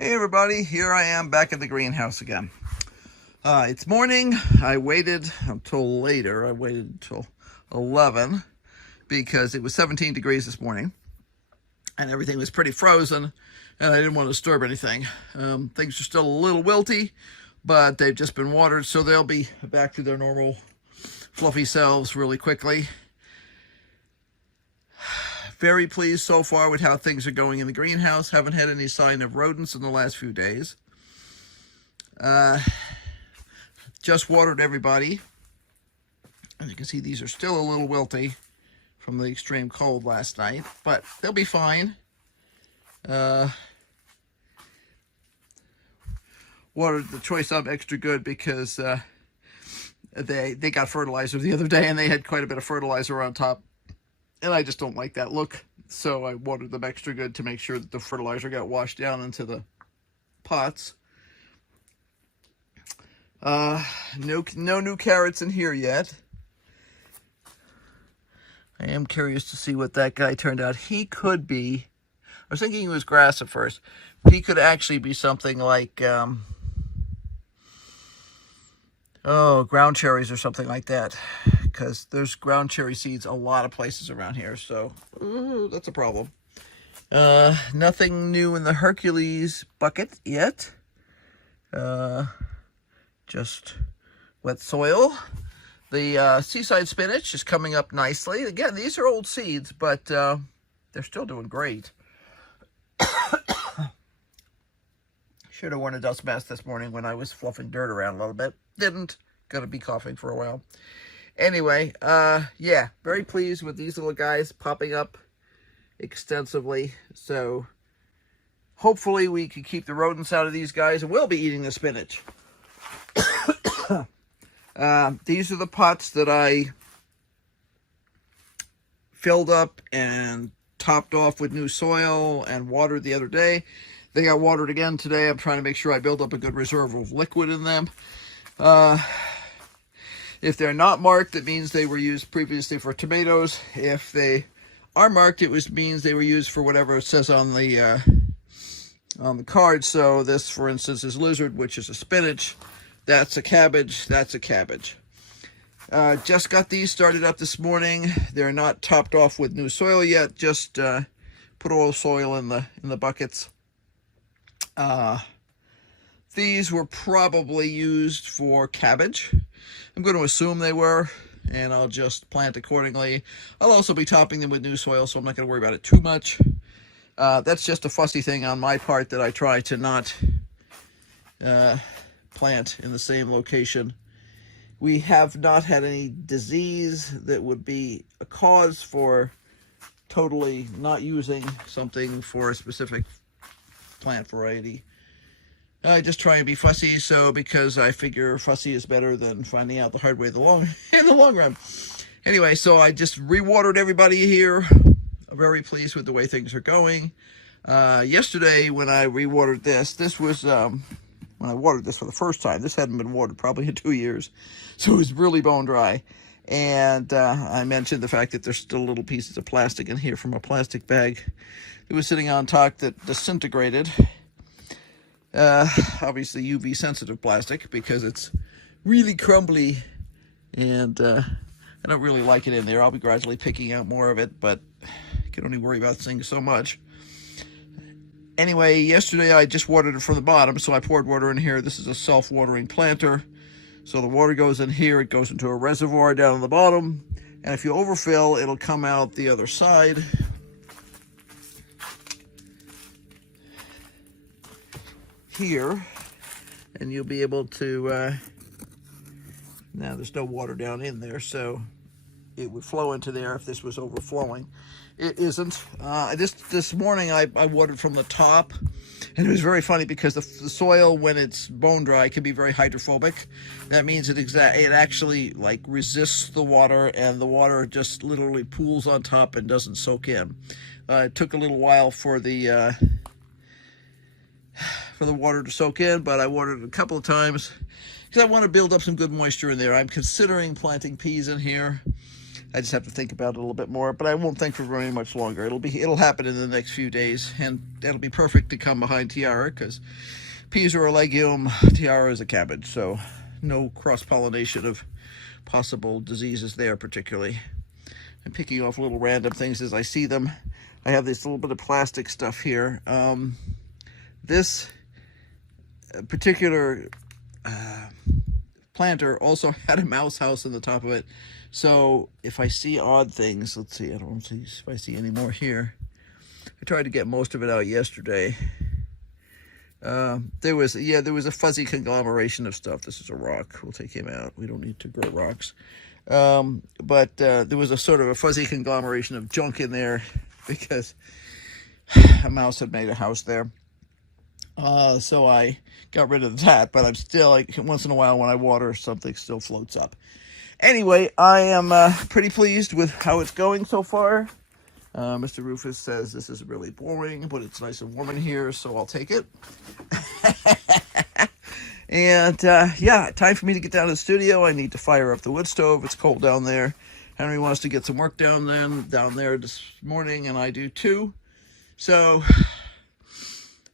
Hey everybody, here I am back at the greenhouse again. It's morning. I waited until later. I waited until 11 because it was 17 degrees this morning and everything was pretty frozen and I didn't want to disturb anything. Things are still a little wilty, but they've just been watered, so they'll be back to their normal fluffy selves really quickly. Very pleased so far with how things are going in the greenhouse. Haven't had any sign of rodents in the last few days. Just watered everybody. As you can see, these are still a little wilty from the extreme cold last night, but they'll be fine. Watered the choice up extra good because they got fertilizer the other day and they had quite a bit of fertilizer on top. And I just don't like that look, so I watered them extra good to make sure that the fertilizer got washed down into the pots. No new carrots in here yet. I am curious to see what that guy turned out. He could be, I was thinking he was grass at first. He could actually be something like, ground cherries or something like that. Because there's ground cherry seeds a lot of places around here, so that's a problem. Nothing new in the Hercules bucket yet. Just wet soil. The seaside spinach is coming up nicely. Again, these are old seeds, but they're still doing great. Should have worn a dust mask this morning when I was fluffing dirt around a little bit. Didn't. Gonna be coughing for a while. Anyway, yeah, very pleased with these little guys popping up extensively. So hopefully we can keep the rodents out of these guys, and we'll be eating the spinach. These are the pots that I filled up and topped off with new soil and watered the other day. They got watered again today. I'm trying to make sure I build up a good reserve of liquid in them. If they're not marked, it means they were used previously for tomatoes. If they are marked, it means they were used for whatever it says on the card. So this, for instance, is lizard, which is a spinach. That's a cabbage. That's a cabbage. Just got these started up this morning. They're not topped off with new soil yet. Just put oil soil in the buckets. These were probably used for cabbage. I'm going to assume they were, and I'll just plant accordingly. I'll also be topping them with new soil, so I'm not going to worry about it too much. That's just a fussy thing on my part that I try to not plant in the same location. We have not had any disease that would be a cause for totally not using something for a specific plant variety. I just try and be fussy, so because I figure fussy is better than finding out the hard way in the long run. Anyway, so I just rewatered everybody here. I'm very pleased with the way things are going. Yesterday when I rewatered this was when I watered this for the first time. This hadn't been watered probably in 2 years, so it was really bone dry. And I mentioned the fact that there's still little pieces of plastic in here from a plastic bag that was sitting on top that disintegrated. Obviously UV sensitive plastic because it's really crumbly, and I don't really like it in there. I'll be gradually picking out more of it, but I can only worry about things so much. Anyway, yesterday I just watered it from the bottom, so I poured water in here. This is a self-watering planter, so the water goes in here. It goes into a reservoir down on the bottom, and if you overfill, it'll come out the other side. Here, and you'll be able to now there's no water down in there, so it would flow into there if this was overflowing. It isn't. This morning I watered from the top, and it was very funny because the soil, when it's bone dry, can be very hydrophobic. That means it actually like resists the water, and the water just literally pools on top and doesn't soak in. It took a little while for the water to soak in, but I watered it a couple of times because I want to build up some good moisture in there. I'm considering planting peas in here. I just have to think about it a little bit more, but I won't think for very much longer. It'll happen in the next few days, and it'll be perfect to come behind Tiara, because peas are a legume, Tiara is a cabbage, so no cross-pollination of possible diseases there particularly. I'm picking off little random things as I see them. I have this little bit of plastic stuff here. This particular planter also had a mouse house in the top of it. So if I see odd things, let's see, I don't see if I see any more here. I tried to get most of it out yesterday. There was a fuzzy conglomeration of stuff. This is a rock. We'll take him out. We don't need to grow rocks. But there was a sort of a fuzzy conglomeration of junk in there because a mouse had made a house there. So I got rid of that, but I'm still, like, once in a while when I water, something still floats up. Anyway, I am pretty pleased with how it's going so far. Mr. Rufus says this is really boring, but it's nice and warm in here, so I'll take it. And yeah, time for me to get down to the studio. I need to fire up the wood stove. It's cold down there. Henry wants to get some work down there this morning, and I do too. So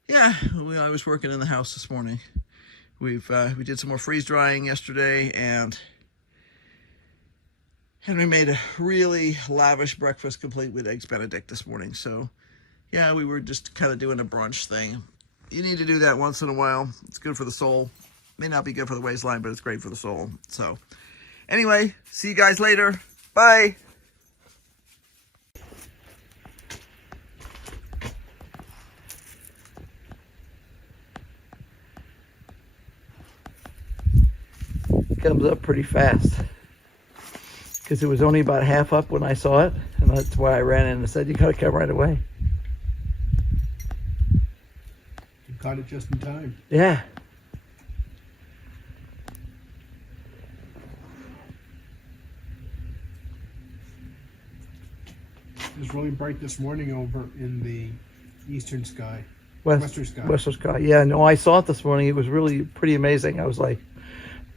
yeah, I was working in the house this morning. We did some more freeze drying yesterday, and Henry made a really lavish breakfast complete with eggs Benedict this morning. So yeah, we were just kind of doing a brunch thing. You need to do that once in a while. It's good for the soul. May not be good for the waistline, but it's great for the soul. So anyway, see you guys later. Bye. It comes up pretty fast, because it was only about half up when I saw it, and that's why I ran in and said, you gotta come right away. You caught it just in time. Yeah. It was really bright this morning over in the eastern sky. Western sky. Western sky. Yeah, no, I saw it this morning. It was really pretty amazing. I was like,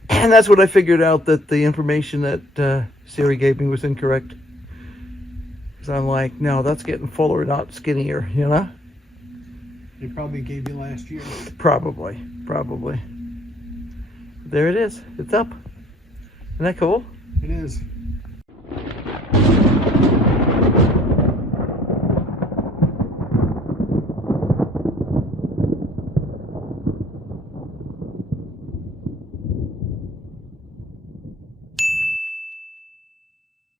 and that's what I figured out, that the information that Siri gave me was incorrect. Because I'm like, no, that's getting fuller, not skinnier, you know? They probably gave you last year. Probably. There it is. It's up. Isn't that cool? It is.